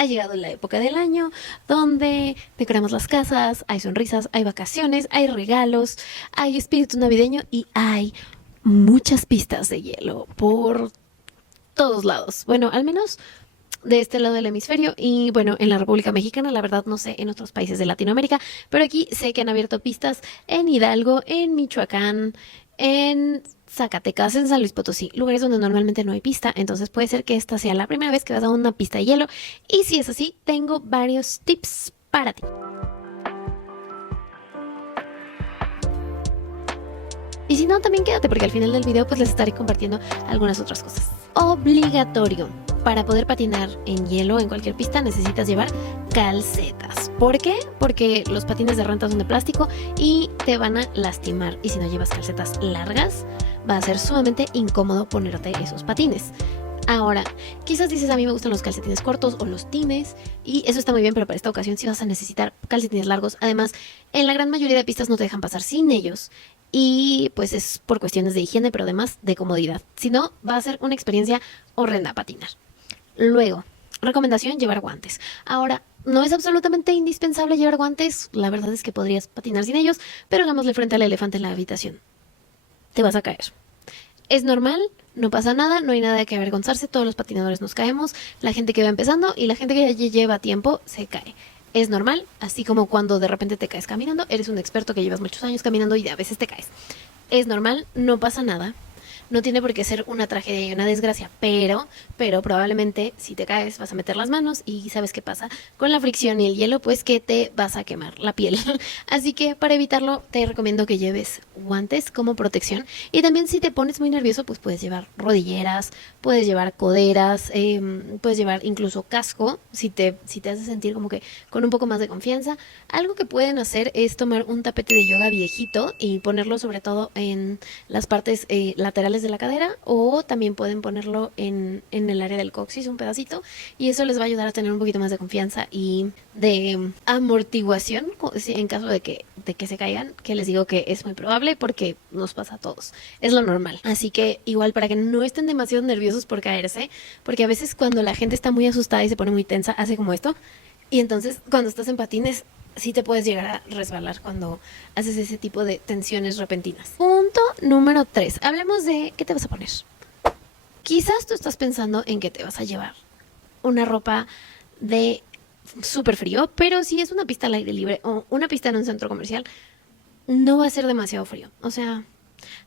Ha llegado la época del año donde decoramos las casas, hay sonrisas, hay vacaciones, hay regalos, hay espíritu navideño y hay muchas pistas de hielo por todos lados. Bueno, al menos de este lado del hemisferio y bueno, en la República Mexicana, la verdad no sé en otros países de Latinoamérica, pero aquí sé que han abierto pistas en Hidalgo, en Michoacán, en Zacatecas, en San Luis Potosí, lugares donde normalmente no hay pista, entonces puede ser que esta sea la primera vez que vas a una pista de hielo y si es así, tengo varios tips para ti. Y si no, también quédate porque al final del video pues les estaré compartiendo algunas otras cosas. Obligatorio. Para poder patinar en hielo en cualquier pista necesitas llevar calcetas. ¿Por qué? Porque los patines de ranta son de plástico y te van a lastimar. Y si no llevas calcetas largas, va a ser sumamente incómodo ponerte esos patines. Ahora, quizás dices a mí me gustan los calcetines cortos o los tines y eso está muy bien, pero para esta ocasión sí vas a necesitar calcetines largos. Además, en la gran mayoría de pistas no te dejan pasar sin ellos y pues es por cuestiones de higiene, pero además de comodidad. Si no, va a ser una experiencia horrenda patinar. Luego, recomendación, llevar guantes. Ahora, no es absolutamente indispensable llevar guantes, la verdad es que podrías patinar sin ellos, pero hagámosle frente al elefante en la habitación. Te vas a caer. Es normal, no pasa nada, no hay nada de que avergonzarse, todos los patinadores nos caemos, la gente que va empezando y la gente que ya lleva tiempo se cae. Es normal, así como cuando de repente te caes caminando, eres un experto que llevas muchos años caminando y a veces te caes. Es normal, no pasa nada. No tiene por qué ser una tragedia y una desgracia, pero probablemente si te caes vas a meter las manos y ¿sabes qué pasa? Con la fricción y el hielo, pues que te vas a quemar la piel. Así que para evitarlo te recomiendo que lleves guantes como protección y también si te pones muy nervioso, pues puedes llevar rodilleras, puedes llevar coderas, puedes llevar incluso casco si te hace sentir como que con un poco más de confianza. Algo que pueden hacer es tomar un tapete de yoga viejito y ponerlo sobre todo en las partes laterales de la cadera o también pueden ponerlo en el área del coxis un pedacito y eso les va a ayudar a tener un poquito más de confianza y de amortiguación en caso de que se caigan, que les digo que es muy probable porque nos pasa a todos, es lo normal. Así que igual para que no estén demasiado nerviosos por caerse, porque a veces cuando la gente está muy asustada y se pone muy tensa, hace como esto y entonces cuando estás en patines sí te puedes llegar a resbalar cuando haces ese tipo de tensiones repentinas. Punto número 3. Hablemos de qué te vas a poner. Quizás tú estás pensando en que te vas a llevar una ropa de súper frío, pero si es una pista al aire libre o una pista en un centro comercial, no va a ser demasiado frío. O sea,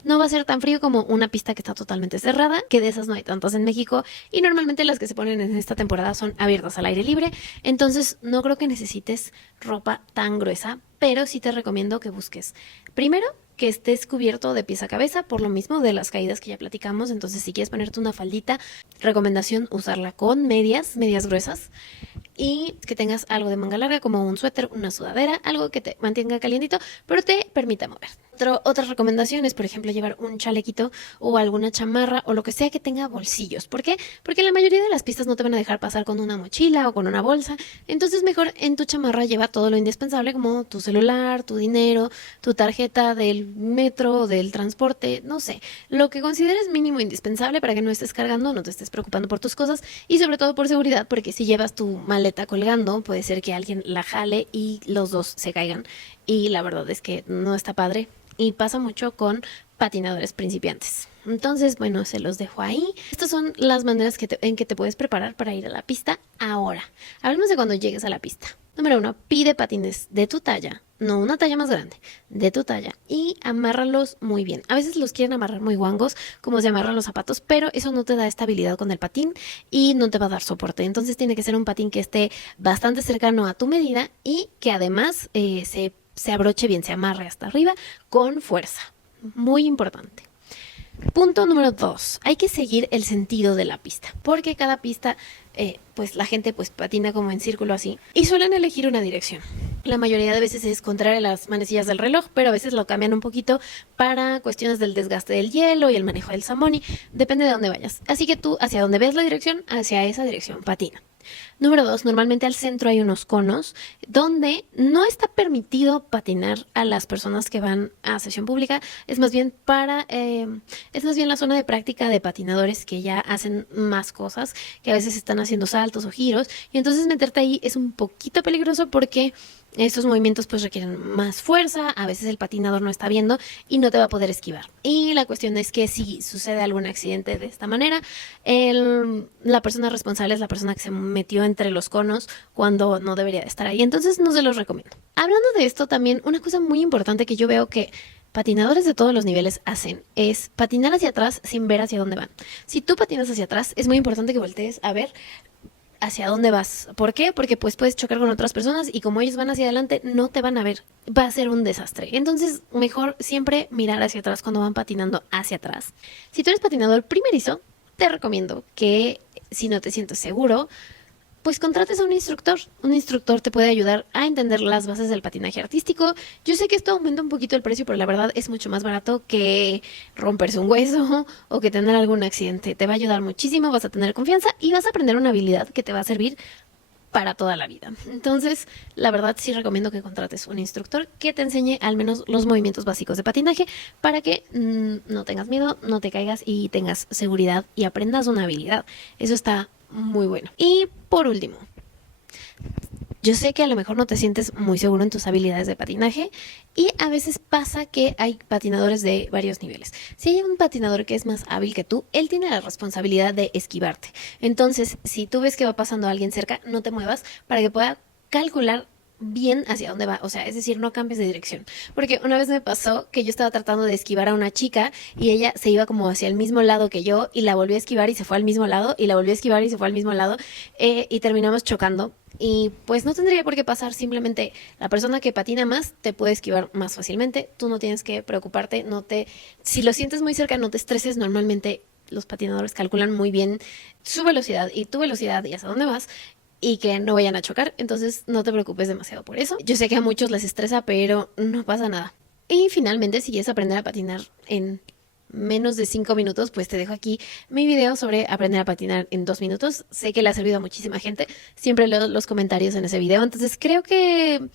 no va a ser tan frío como una pista que está totalmente cerrada, que de esas no hay tantas en México y normalmente las que se ponen en esta temporada son abiertas al aire libre, entonces no creo que necesites ropa tan gruesa, pero sí te recomiendo que busques primero que estés cubierto de pies a cabeza, por lo mismo de las caídas que ya platicamos, entonces si quieres ponerte una faldita, recomendación usarla con medias gruesas y que tengas algo de manga larga como un suéter, una sudadera, algo que te mantenga calientito, pero te permita mover. Otras recomendaciones, por ejemplo, llevar un chalequito o alguna chamarra o lo que sea que tenga bolsillos. ¿Por qué? Porque la mayoría de las pistas no te van a dejar pasar con una mochila o con una bolsa. Entonces mejor en tu chamarra lleva todo lo indispensable como tu celular, tu dinero, tu tarjeta del metro, del transporte, no sé. Lo que consideres mínimo indispensable para que no estés cargando, no te estés preocupando por tus cosas y sobre todo por seguridad porque si llevas tu maleta colgando puede ser que alguien la jale y los dos se caigan. Y la verdad es que no está padre. Y pasa mucho con patinadores principiantes. Entonces, bueno, se los dejo ahí. Estas son las maneras en que te puedes preparar para ir a la pista ahora. Hablemos de cuando llegues a la pista. Número 1, pide patines de tu talla, no una talla más grande, de tu talla y amárralos muy bien. A veces los quieren amarrar muy guangos, como se amarran los zapatos, pero eso no te da estabilidad con el patín y no te va a dar soporte. Entonces tiene que ser un patín que esté bastante cercano a tu medida y que además se abroche bien, se amarre hasta arriba con fuerza. Muy importante. Punto número 2. Hay que seguir el sentido de la pista, porque cada pista, pues la gente pues patina como en círculo así y suelen elegir una dirección. La mayoría de veces es contraria a las manecillas del reloj, pero a veces lo cambian un poquito para cuestiones del desgaste del hielo y el manejo del zamoni. Depende de dónde vayas. Así que tú, hacia donde ves la dirección, hacia esa dirección patina. Número 2, normalmente al centro hay unos conos donde no está permitido patinar a las personas que van a sesión pública. Es más bien es más bien la zona de práctica de patinadores que ya hacen más cosas, que a veces están haciendo saltos o giros. Y entonces meterte ahí es un poquito peligroso porque estos movimientos pues requieren más fuerza, a veces el patinador no está viendo y no te va a poder esquivar. Y la cuestión es que si sucede algún accidente de esta manera, la persona responsable es la persona que se metió entre los conos cuando no debería de estar ahí. Entonces no se los recomiendo. Hablando de esto también, una cosa muy importante que yo veo que patinadores de todos los niveles hacen es patinar hacia atrás sin ver hacia dónde van. Si tú patinas hacia atrás, es muy importante que voltees a ver hacia dónde vas. ¿Por qué? Porque pues puedes chocar con otras personas y como ellos van hacia adelante, no te van a ver. Va a ser un desastre. Entonces, mejor siempre mirar hacia atrás cuando van patinando hacia atrás. Si tú eres patinador primerizo, te recomiendo que si no te sientes seguro, pues contrates a un instructor. Un instructor te puede ayudar a entender las bases del patinaje artístico. Yo sé que esto aumenta un poquito el precio, pero la verdad es mucho más barato que romperse un hueso o que tener algún accidente. Te va a ayudar muchísimo, vas a tener confianza y vas a aprender una habilidad que te va a servir para toda la vida. Entonces, la verdad sí recomiendo que contrates un instructor que te enseñe al menos los movimientos básicos de patinaje para que no tengas miedo, no te caigas y tengas seguridad y aprendas una habilidad. Eso está muy bueno. Y por último, yo sé que a lo mejor no te sientes muy seguro en tus habilidades de patinaje y a veces pasa que hay patinadores de varios niveles. Si hay un patinador que es más hábil que tú, él tiene la responsabilidad de esquivarte. Entonces, si tú ves que va pasando alguien cerca, no te muevas para que pueda calcular bien hacia dónde va, o sea, es decir, no cambies de dirección, porque una vez me pasó que yo estaba tratando de esquivar a una chica y ella se iba como hacia el mismo lado que yo y la volví a esquivar y se fue al mismo lado y la volví a esquivar y se fue al mismo lado y terminamos chocando y pues no tendría por qué pasar, simplemente la persona que patina más te puede esquivar más fácilmente, tú no tienes que preocuparte, si lo sientes muy cerca no te estreses, normalmente los patinadores calculan muy bien su velocidad y tu velocidad y hasta dónde vas y que no vayan a chocar, entonces no te preocupes demasiado por eso. Yo sé que a muchos les estresa, pero no pasa nada. Y finalmente, si quieres aprender a patinar en menos de 5 minutos, pues te dejo aquí mi video sobre aprender a patinar en 2 minutos. Sé que le ha servido a muchísima gente, siempre leo los comentarios en ese video, entonces creo que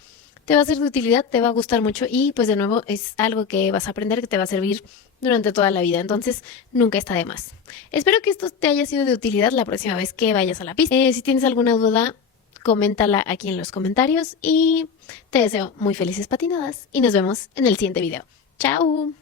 te va a ser de utilidad, te va a gustar mucho y pues de nuevo es algo que vas a aprender, que te va a servir durante toda la vida, entonces nunca está de más. Espero que esto te haya sido de utilidad la próxima vez que vayas a la pista. Si tienes alguna duda, coméntala aquí en los comentarios y te deseo muy felices patinadas y nos vemos en el siguiente video. ¡Chao!